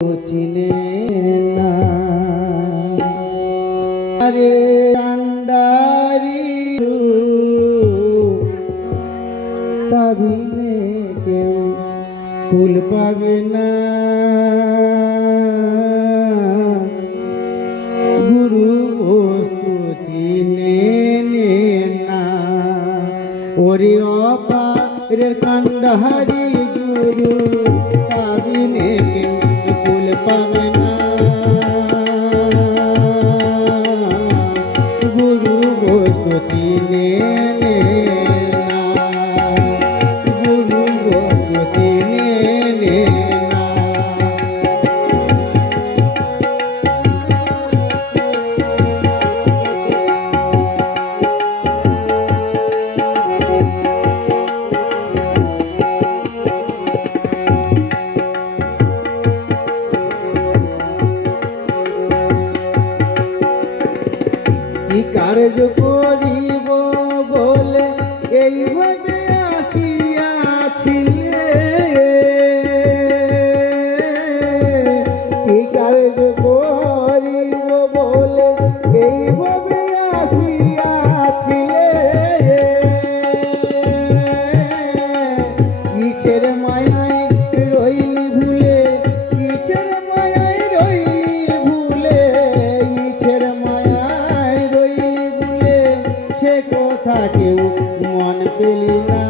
চিনে না আরে আন্ডারি তবিনে কেউ ফুল পাবে না গুরু বস্তু চিনে না ওরে অপারের কান্ডারি গুরু তবিনে কেউ ফুল পাবে না গুরু বস্তু চিনে না গুরু বস্তু চিনে না কি কার্য করিব বলে এইভাবে আসিয়াছিলে কি কার্য করিব বলে এইভাবে আসিয়াছিলে ইচ্ছের মায়ায় রইলি ভুলে ইচ্ছের মায়ায় রইলি ভুলে ইচ্ছের মায়ায় রইলি ভুলে সে কথা কেউ মন পেলি না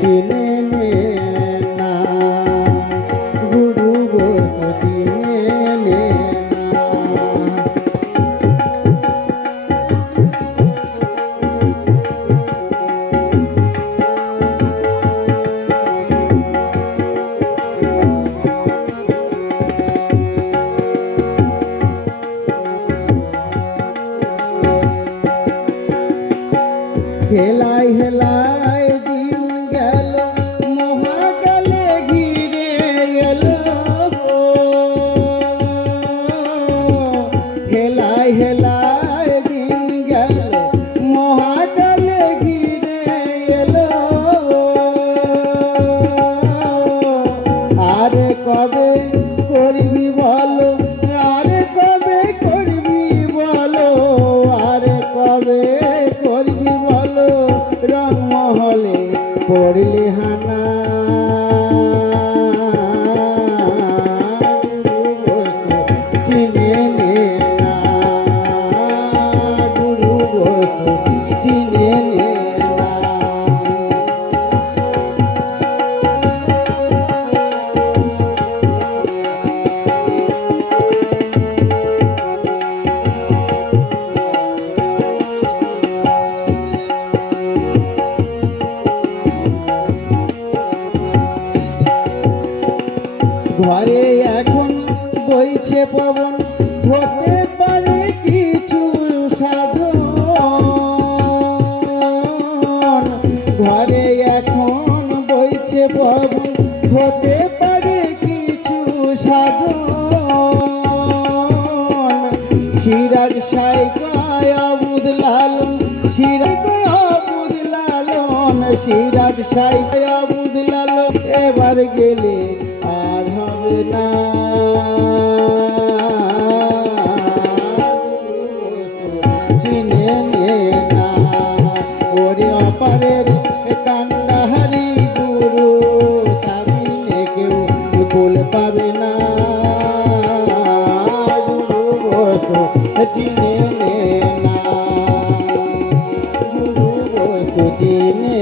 চিনে না গুরু বস্তু চিনে না হেলাই হেলাই দিন গেল মহাকালে ঘিরে এলো হেলাই হেলাই দিন গেল মহাকালে ঘিরে এলো আরে কবে করবি বলো আরে কবে করবি বলো আরে কবে করবি বলো রংমহলে পড়লে হানা চিনে না গুরু বস্তু চিনে না ঘরে এখন বইছে পবন হতে পারে কিছু সাধন ঘরে এখন বইছে পবন হতে পারে কিছু সাধন সিরাজ সাইকায় আবুদ লালন সিরাজ আবুদ লালন সিরাজ সাইকায় আবুদ লালন এবার গেলে আর হবে না চিনে না ওরে অপারের কান্ডাহারি গুরু সাবিনে কেউ ফুল পাবে না গুরু বস্তু চিনে না গুরু বস্তু চিনে